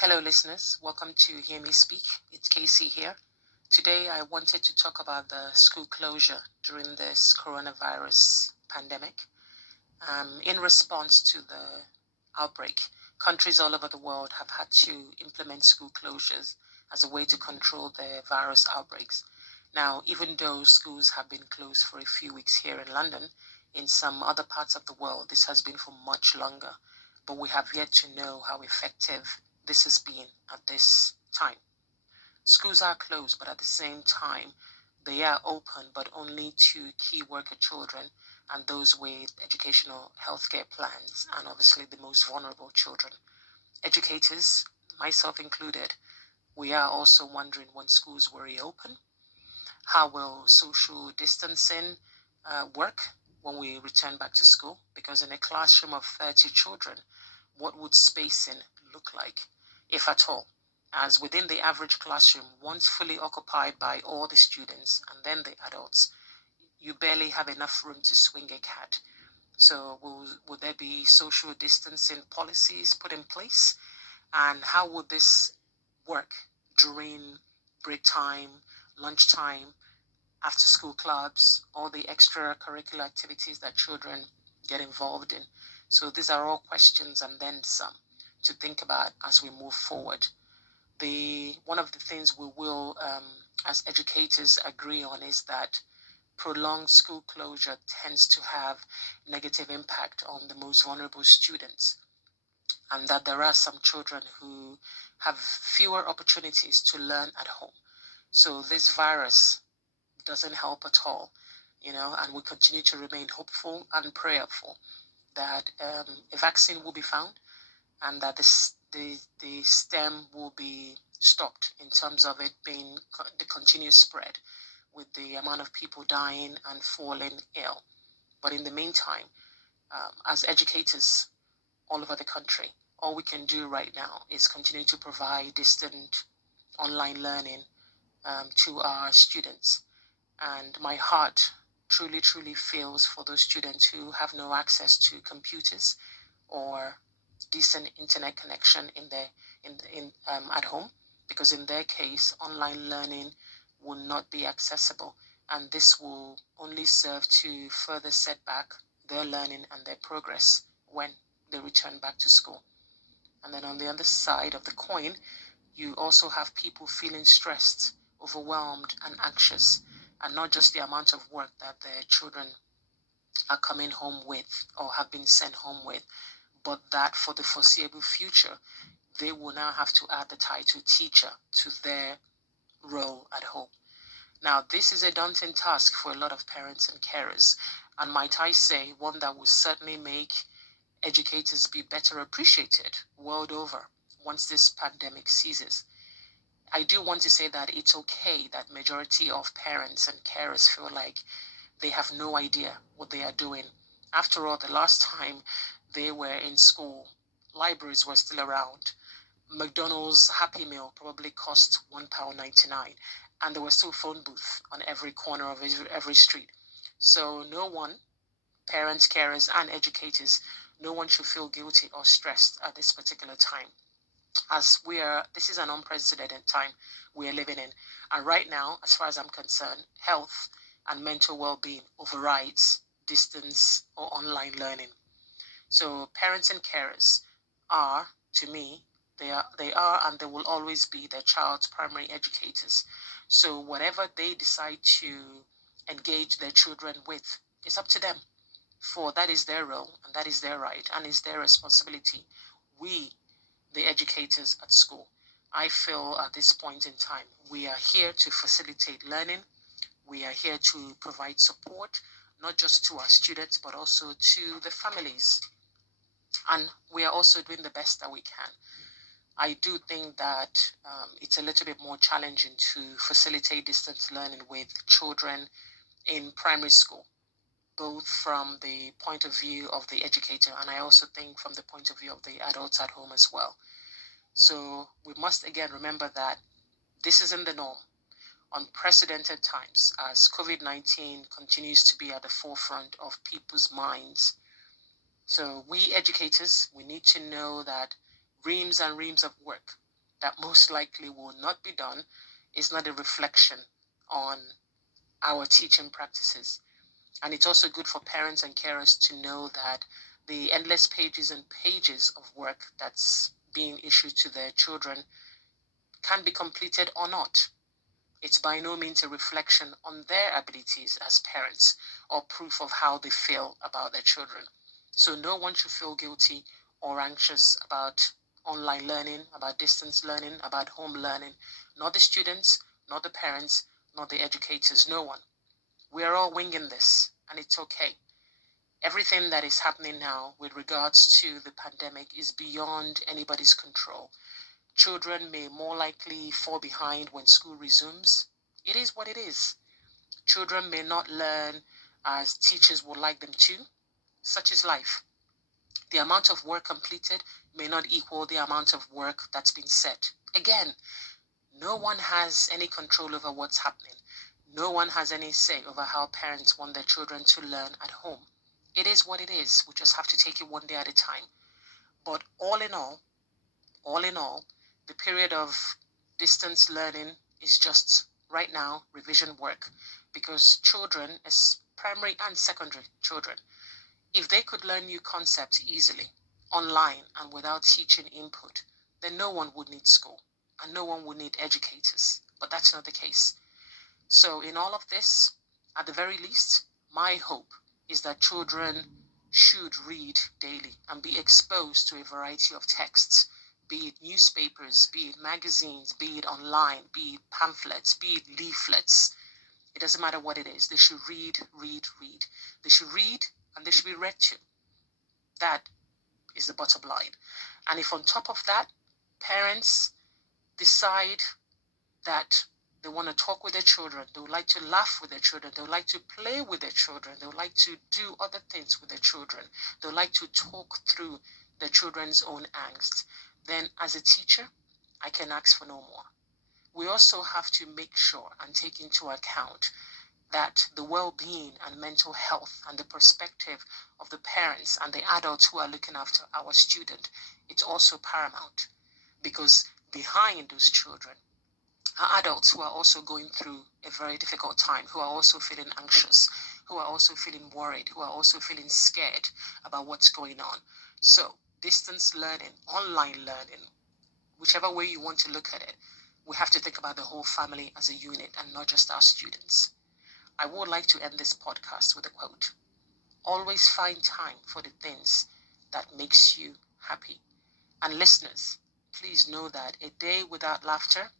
Hello, listeners. Welcome to Hear Me Speak. It's Casey here. Today, I wanted to talk about the school closure during this coronavirus pandemic. In response to the outbreak, countries all over the world have had to implement school closures as a way to control the virus outbreaks. Now, even though schools have been closed for a few weeks here in London, in some other parts of the world, this has been for much longer. But we have yet to know how effective this has been at this time. Schools are closed, but at the same time, they are open, but only to key worker children and those with educational healthcare plans, and obviously the most vulnerable children. Educators, myself included, we are also wondering when schools will reopen. How will social distancing work when we return back to school? Because in a classroom of 30 children, what would spacing look like, if at all? As within the average classroom, once fully occupied by all the students and then the adults, you barely have enough room to swing a cat. So, will there be social distancing policies put in place? And how would this work during break time, lunchtime, after school clubs, all the extracurricular activities that children get involved in? So, these are all questions and then some to think about as we move forward. The one of the things we will, as educators, agree on is that prolonged school closure tends to have negative impact on the most vulnerable students, and that there are some children who have fewer opportunities to learn at home. So this virus doesn't help at all, and we continue to remain hopeful and prayerful that a vaccine will be found and that the stem will be stopped in terms of it being the continuous spread with the amount of people dying and falling ill. But in the meantime, as educators all over the country, all we can do right now is continue to provide distant online learning to our students. And my heart truly, truly feels for those students who have no access to computers or decent internet connection in at home, because in their case online learning will not be accessible, and this will only serve to further set back their learning and their progress when they return back to school. And then on the other side of the coin, you also have people feeling stressed, overwhelmed, and anxious, and not just the amount of work that their children are coming home with or have been sent home with, but that for the foreseeable future, they will now have to add the title teacher to their role at home. Now, this is a daunting task for a lot of parents and carers, and might I say, one that will certainly make educators be better appreciated world over once this pandemic ceases. I do want to say that it's okay that majority of parents and carers feel like they have no idea what they are doing. After all, the last time they were in school, libraries were still around. McDonald's Happy Meal probably cost £1.99, and there were still phone booths on every corner of every street. So no one, parents, carers, and educators, no one should feel guilty or stressed at this particular time, as this is an unprecedented time we are living in. And right now, as far as I'm concerned, health and mental well-being overrides distance or online learning. So parents and carers are, to me, they are and they will always be their child's primary educators. So whatever they decide to engage their children with is up to them, for that is their role and that is their right and is their responsibility. We, the educators at school, I feel at this point in time, we are here to facilitate learning. We are here to provide support, not just to our students, but also to the families. And we are also doing the best that we can. I do think that it's a little bit more challenging to facilitate distance learning with children in primary school, both from the point of view of the educator, and I also think from the point of view of the adults at home as well. So we must again remember that this isn't the norm. Unprecedented times as COVID-19 continues to be at the forefront of people's minds. So we educators, we need to know that reams and reams of work that most likely will not be done is not a reflection on our teaching practices. And it's also good for parents and carers to know that the endless pages and pages of work that's being issued to their children can be completed or not. It's by no means a reflection on their abilities as parents or proof of how they feel about their children. So no one should feel guilty or anxious about online learning, about distance learning, about home learning. Not the students, not the parents, not the educators, no one. We are all winging this, and it's okay. Everything that is happening now with regards to the pandemic is beyond anybody's control. Children may more likely fall behind when school resumes. It is what it is. Children may not learn as teachers would like them to. Such is life. The amount of work completed may not equal the amount of work that's been set. Again, no one has any control over what's happening. No one has any say over how parents want their children to learn at home. It is what it is. We just have to take it one day at a time. But all in all, the period of distance learning is just right now revision work, because children, as primary and secondary children, if they could learn new concepts easily online and without teaching input, then no one would need school and no one would need educators. But that's not the case. So in all of this, at the very least, my hope is that children should read daily and be exposed to a variety of texts, be it newspapers, be it magazines, be it online, be it pamphlets, be it leaflets. It doesn't matter what it is. They should read, read, read. They should read and they should be read to. That is the bottom line. And if on top of that, parents decide that they want to talk with their children, they would like to laugh with their children, they would like to play with their children, they would like to do other things with their children, they would like to talk through their children's own angst, then as a teacher, I can ask for no more. We also have to make sure and take into account that the well-being and mental health and the perspective of the parents and the adults who are looking after our student, it's also paramount, because behind those children are adults who are also going through a very difficult time, who are also feeling anxious, who are also feeling worried, who are also feeling scared about what's going on. So distance learning, online learning, whichever way you want to look at it, we have to think about the whole family as a unit and not just our students. I would like to end this podcast with a quote. Always find time for the things that makes you happy. And listeners, please know that a day without laughter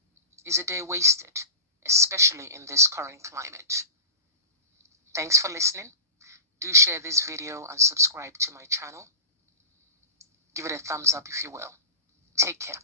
is a day wasted, especially in this current climate. Thanks for listening. Do share this video and subscribe to my channel. Give it a thumbs up if you will. Take care.